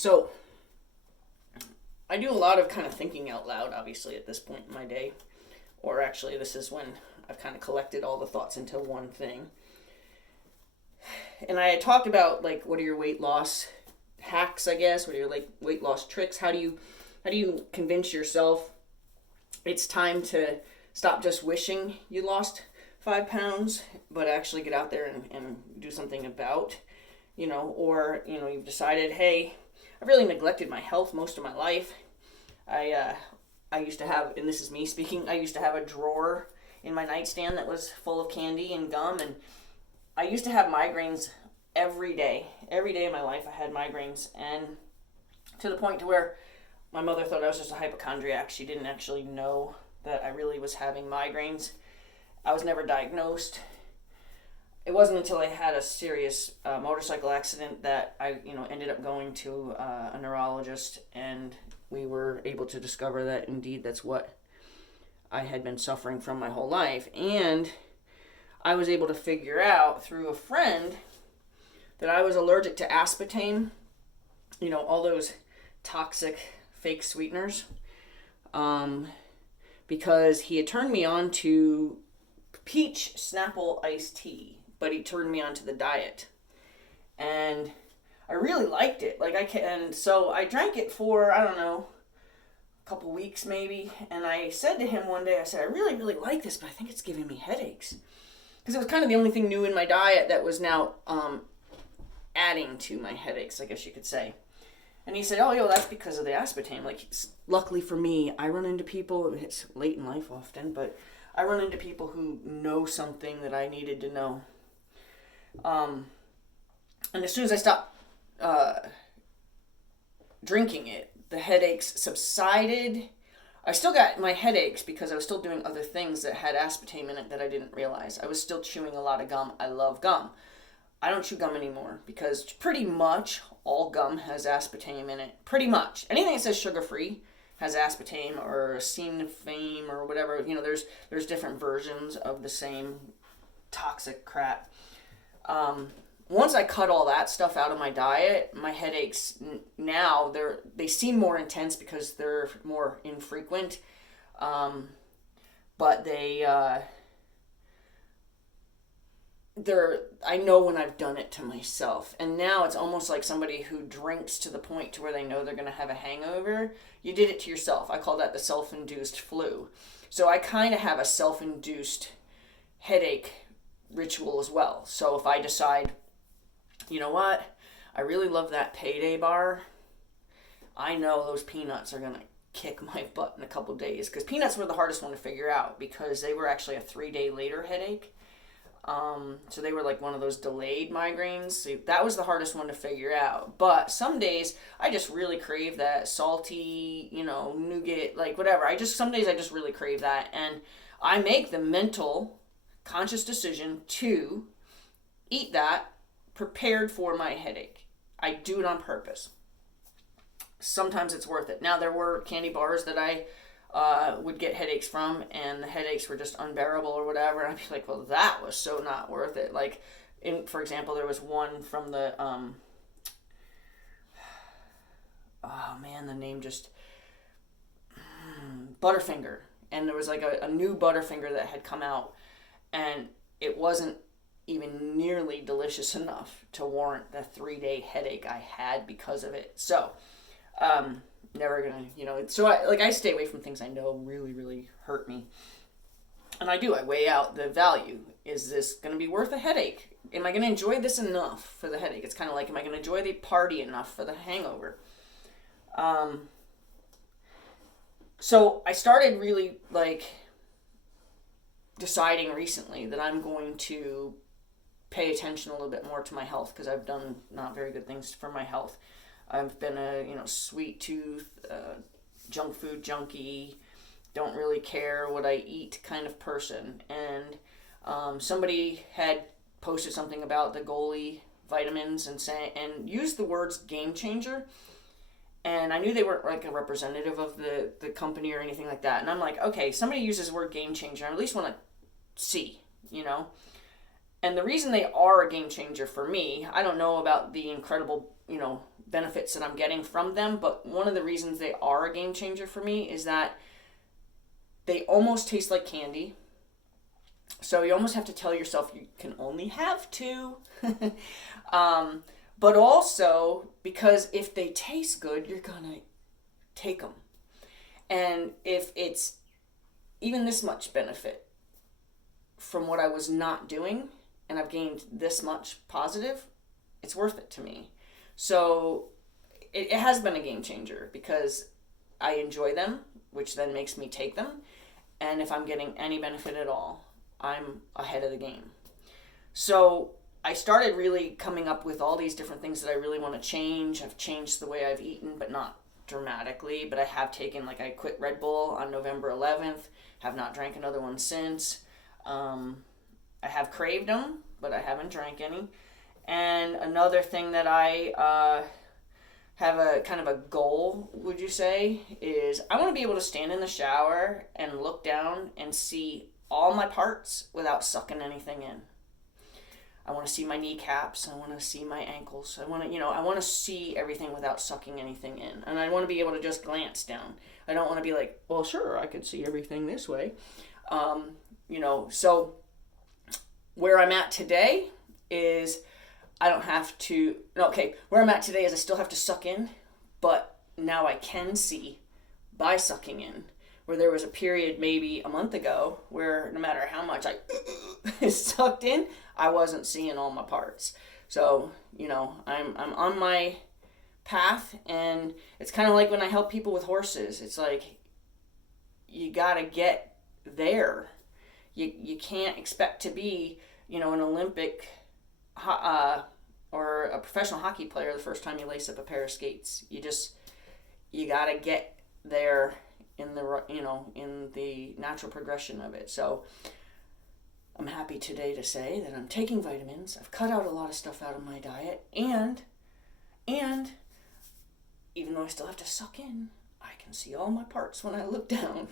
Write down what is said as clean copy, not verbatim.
So I do a lot of kind of thinking out loud, obviously, at this point in my day. Or actually, this is when I've kind of collected all the thoughts into one thing. And I had talked about, like, what are your weight loss hacks, I guess? What are your, like, weight loss tricks? How do you convince yourself it's time to stop just wishing you lost 5 pounds, but actually get out there and do something about, or, you've decided, hey, I've really neglected my health most of my life. I used to have, and this is me speaking, I used to have a drawer in my nightstand that was full of candy and gum, and I used to have migraines every day. Every day of my life I had migraines, and to the point to where my mother thought I was just a hypochondriac. She didn't actually know that I really was having migraines. I was never diagnosed. It wasn't until I had a serious motorcycle accident that I, ended up going to a neurologist, and we were able to discover that indeed that's what I had been suffering from my whole life. And I was able to figure out through a friend that I was allergic to aspartame, all those toxic fake sweeteners, because he had turned me on to peach Snapple iced tea, but he turned me on to the diet, and I really liked it. And so I drank it for, I don't know, a couple weeks maybe, and I said to him one day, I said, I really, really like this, but I think it's giving me headaches, because it was kind of the only thing new in my diet that was now adding to my headaches, I guess you could say. And he said, oh, that's because of the aspartame. Luckily for me, I run into people, it's late in life often, but I run into people who know something that I needed to know. And as soon as I stopped drinking it, the headaches subsided. I still got my headaches because I was still doing other things that had aspartame in it that I didn't realize. I was still chewing a lot of gum. I love gum. I don't chew gum anymore because pretty much all gum has aspartame in it. Pretty much. Anything that says sugar-free has aspartame or acetylfame or whatever. There's different versions of the same toxic crap. Once I cut all that stuff out of my diet, my headaches now, they seem more intense because they're more infrequent. But I know when I've done it to myself. And now it's almost like somebody who drinks to the point to where they know they're going to have a hangover. You did it to yourself. I call that the self-induced flu. So I kind of have a self-induced headache ritual as well. So if I decide, you know what, I really love that Payday bar, I know those peanuts are going to kick my butt in a couple days. Because peanuts were the hardest one to figure out because they were actually a 3-day later headache. So they were like one of those delayed migraines. So that was the hardest one to figure out. But some days I just really crave that salty, nougat, like whatever. Some days I just really crave that. And I make the mental, conscious decision to eat that prepared for my headache. I do it on purpose. Sometimes it's worth it. Now there were candy bars that I would get headaches from, and the headaches were just unbearable or whatever, and I'd be like, well, that was so not worth it. Like, for example, there was one from the, the name just, Butterfinger, and there was like a new Butterfinger that had come out, and it wasn't even nearly delicious enough to warrant the 3-day headache I had because of it. So, never gonna, so I stay away from things I know really, really hurt me. And I weigh out the value. Is this going to be worth a headache? Am I going to enjoy this enough for the headache? It's kind of like, am I going to enjoy the party enough for the hangover? So I started really, deciding recently that I'm going to pay attention a little bit more to my health because I've done not very good things for my health. I've been a, sweet tooth, junk food junkie, don't really care what I eat kind of person. And somebody had posted something about the Goli vitamins and used the words game changer. And I knew they weren't like a representative of the company or anything like that. And I'm like, okay, somebody uses the word game changer. I at least want to see, And the reason they are a game changer for me, I don't know about the incredible, benefits that I'm getting from them, but one of the reasons they are a game changer for me is that they almost taste like candy. So you almost have to tell yourself you can only have two. But also, because if they taste good, you're going to take them. And if it's even this much benefit from what I was not doing, and I've gained this much positive, it's worth it to me. So it has been a game changer because I enjoy them, which then makes me take them. And if I'm getting any benefit at all, I'm ahead of the game. So I started really coming up with all these different things that I really want to change. I've changed the way I've eaten, but not dramatically. But I have taken, I quit Red Bull on November 11th, have not drank another one since. I have craved them, but I haven't drank any. And another thing that I have a kind of a goal, would you say, is I want to be able to stand in the shower and look down and see all my parts without sucking anything in. I want to see my kneecaps. I want to see my ankles. I want to see everything without sucking anything in. And I want to be able to just glance down. I don't want to be like, well, sure, I could see everything this way. So where I'm at today is where I'm at today is I still have to suck in, but now I can see by sucking in. Where there was a period maybe a month ago where no matter how much I sucked in, I wasn't seeing all my parts. So, I'm on my path, and it's kind of like when I help people with horses. It's like you got to get there. You can't expect to be, an Olympic or a professional hockey player the first time you lace up a pair of skates. You got to get there in the natural progression of it. So I'm happy today to say that I'm taking vitamins. I've cut out a lot of stuff out of my diet, and even though I still have to suck in, I can see all my parts when I look down.